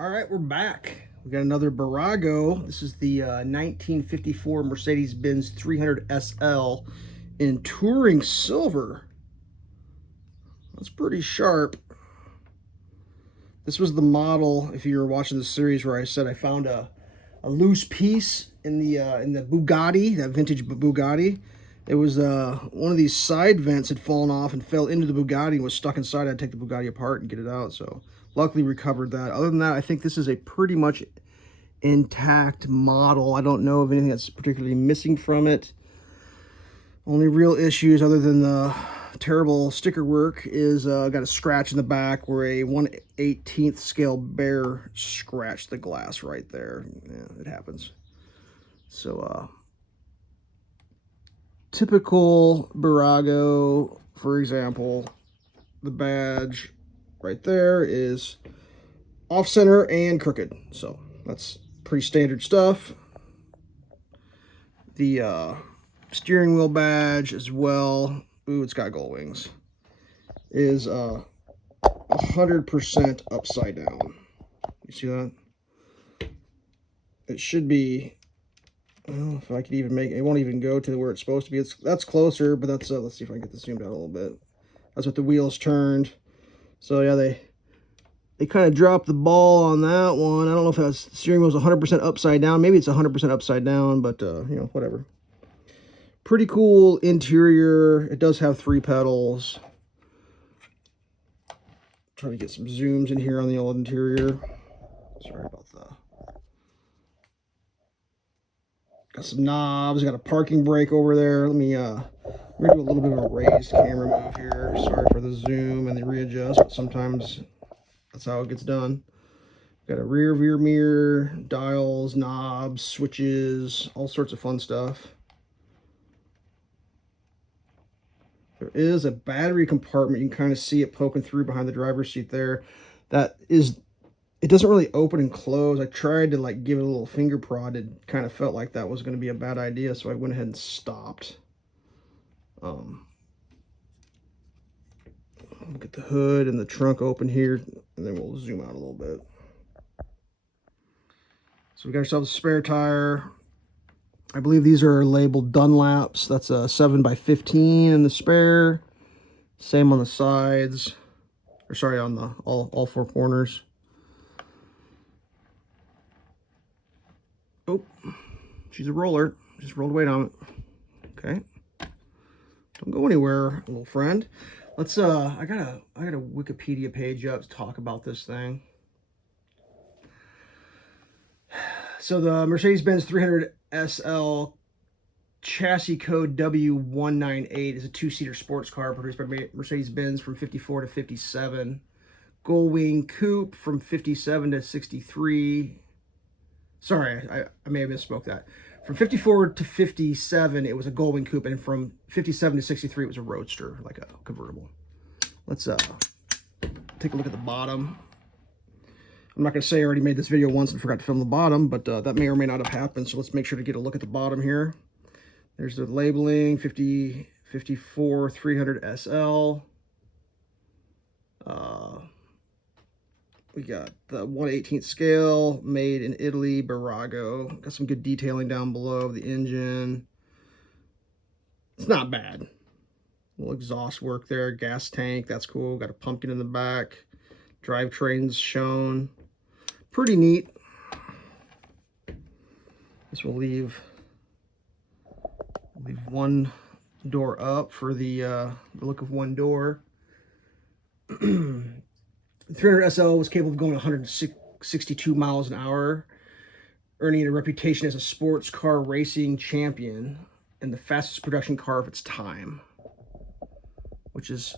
All right, we're back. We got another Bburago. This is the 1954 Mercedes-Benz 300SL in Touring Silver. That's pretty sharp. This was the model, if you were watching the series, where I said I found a loose piece in the Bugatti, that vintage Bugatti. It was one of these side vents had fallen off and fell into the Bugatti and was stuck inside. I'd take the Bugatti apart and get it out. So luckily recovered that. Other than that, I think this is a pretty much intact model. I don't know of anything that's particularly missing from it. Only real issues other than the terrible sticker work is got a scratch in the back where a 1/18 scale bear scratched the glass right there. Yeah, it happens. So typical Bburago, for example, the badge right there is off center and crooked, so that's pretty standard stuff. The steering wheel badge as well, ooh, it's got Gullwings, is 100% upside down. You see that? It should be, well, if I could even make it, it won't even go to where it's supposed to be. That's closer, but that's let's see if I can get this zoomed out a little bit. That's what the wheels turned. So yeah, they kind of dropped the ball on that one. I don't know if that steering wheel was 100% upside down. Maybe it's 100% upside down, but you know, whatever. Pretty cool interior. It does have 3 pedals. Trying to get some zooms in here on the old interior. Sorry about that. Got some knobs. Got a parking brake over there. Let me do a little bit of a raised camera move here. Sorry for the zoom and the readjust, but sometimes that's how it gets done. Got a rear mirror, dials, knobs, switches, all sorts of fun stuff. There is a battery compartment. You can kind of see it poking through behind the driver's seat there. That is, it doesn't really open and close. I tried to like give it a little finger prod. It kind of felt like that was going to be a bad idea, so I went ahead and stopped. Look at the hood and the trunk open here, and then we'll zoom out a little bit. So we got ourselves a spare tire. I believe these are labeled Dunlaps. That's a 7x15 in the spare. Same on the sides, or sorry, on the all 4 corners. Oh, she's a roller. Just rolled weight on it. Okay. Don't go anywhere, little friend. Let's I got a Wikipedia page up to talk about this thing. So the Mercedes-Benz 300SL chassis code W198 is a 2-seater sports car produced by Mercedes-Benz from 54 to 57. Gullwing coupe from 57 to 63. Sorry, I may have misspoke that. From 54 to 57, it was a Gullwing coupe, and from 57 to 63, it was a roadster, like a convertible. Let's take a look at the bottom. I'm not going to say I already made this video once and forgot to film the bottom, but that may or may not have happened, so let's make sure to get a look at the bottom here. There's the labeling, 54 300SL. We got the 1/18 scale, made in Italy, Bburago. Got some good detailing down below the engine. It's not bad. A little exhaust work there, gas tank, that's cool. Got a pumpkin in the back. Drivetrains shown. Pretty neat. This will leave one door up for the look of one door. 300SL was capable of going 162 miles an hour, earning it a reputation as a sports car racing champion and the fastest production car of its time, which is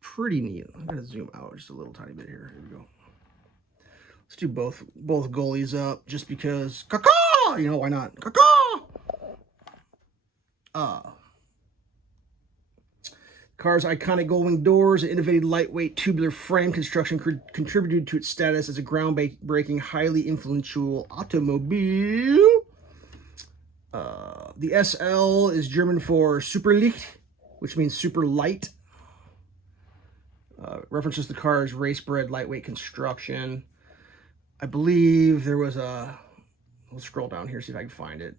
pretty neat. I'm gonna zoom out just a little tiny bit here. Here we go. Let's do both goalies up just because, caw-caw! You know, why not? Caw-caw! Car's iconic Gullwing doors and innovative lightweight tubular frame construction contributed to its status as a groundbreaking, highly influential automobile. The SL is German for Superlicht, which means super light. References the car's race-bred lightweight construction. I believe there was a, let's scroll down here, see if I can find it.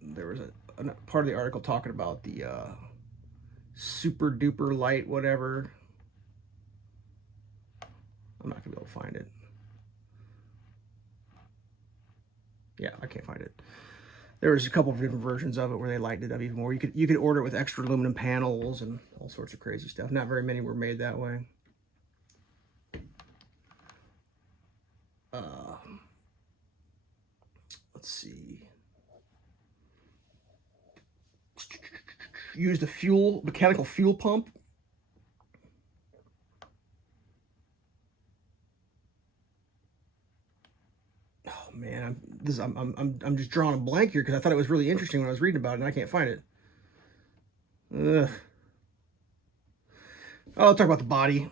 There was a part of the article talking about the super duper light whatever. I'm not gonna be able to find it. Yeah, I can't find it. There was a couple of different versions of it where they lightened it up even more. You could order it with extra aluminum panels and all sorts of crazy stuff. Not very many were made that way. Let's see. Used a mechanical fuel pump. Oh man, I'm just drawing a blank here because I thought it was really interesting when I was reading about it and I can't find it. Ugh. Oh, I'll talk about the body.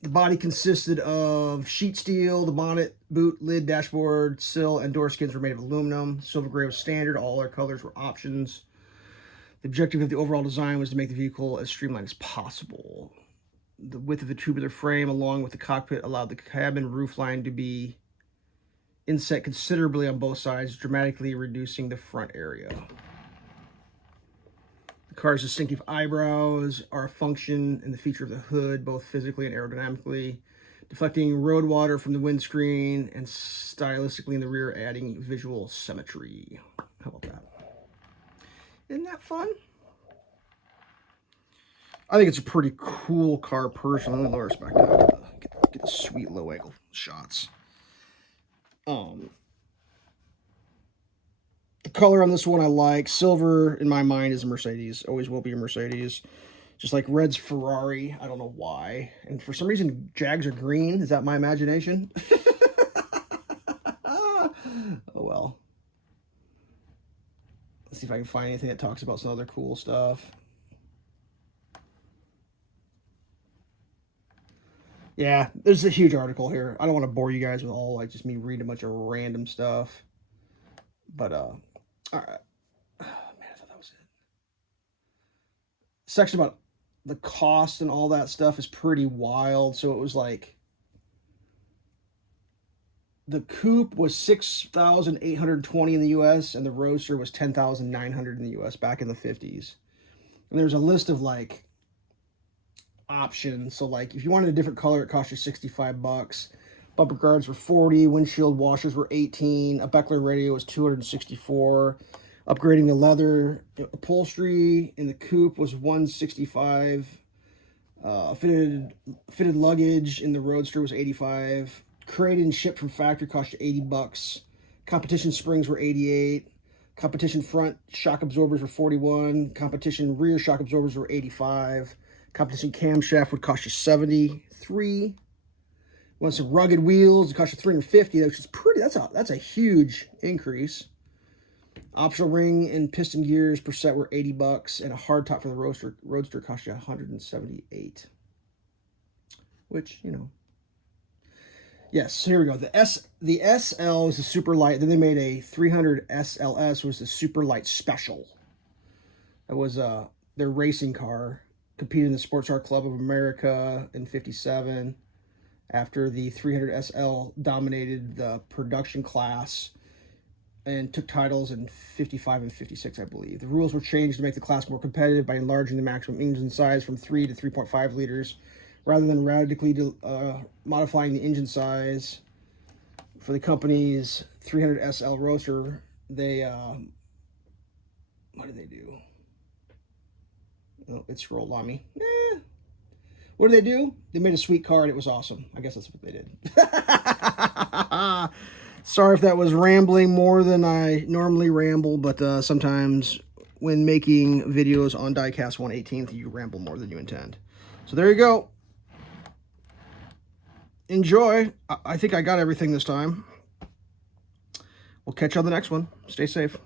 The body consisted of sheet steel. The bonnet, boot, lid, dashboard, sill, and door skins were made of aluminum. Silver gray was standard. All other colors were options. The objective of the overall design was to make the vehicle as streamlined as possible. The width of the tubular frame, along with the cockpit, allowed the cabin roofline to be inset considerably on both sides, dramatically reducing the front area. The car's distinctive eyebrows are a function and the feature of the hood, both physically and aerodynamically, deflecting road water from the windscreen and stylistically in the rear, adding visual symmetry. How about that? Isn't that fun? I think it's a pretty cool car personally. Let me lower this back down. Get the sweet low angle shots. The color on this one I like. Silver, in my mind, is a Mercedes. Always will be a Mercedes. Just like red's Ferrari. I don't know why. And for some reason, Jags are green. Is that my imagination? Oh, well. Let's see if I can find anything that talks about some other cool stuff. Yeah, there's a huge article here. I don't want to bore you guys with all, like, just me reading a bunch of random stuff. But, all right. Oh, man, I thought that was it. Section about the cost and all that stuff is pretty wild. So it was like, the coupe was $6,820 in the US, and the Roadster was $10,900 in the US back in the 50s. And there's a list of, like, options. So, like, if you wanted a different color, it cost you $65. Bumper guards were $40. Windshield washers were $18. A Beckler radio was $264. Upgrading the leather upholstery in the coupe was $165. Fitted luggage in the Roadster was $85. Crated and shipped from factory cost you $80. Competition springs were $88. Competition front shock absorbers were $41. Competition rear shock absorbers were $85. Competition camshaft would cost you $73. Want some rugged wheels? It cost you $350, which is pretty. That's a huge increase. Optional ring and piston gears per set were $80, and a hardtop for the Roadster cost you $178. Which, you know. Yes, so here we go. The SL was the super light. Then they made a 300SLS, was the super light special. That was their racing car. Competed in the Sports Car Club of America in '57. After the 300SL dominated the production class and took titles in '55 and '56, I believe. The rules were changed to make the class more competitive by enlarging the maximum engine size from 3 to 3.5 liters, rather than radically modifying the engine size. For the company's 300SL Roadster, they, what did they do? Oh, it scrolled on me. What did they do? They made a sweet car and it was awesome. I guess that's what they did. Sorry if that was rambling more than I normally ramble, but sometimes when making videos on Diecast 1/18, you ramble more than you intend. So there you go. Enjoy. I think I got everything this time. We'll catch you on the next one. Stay safe.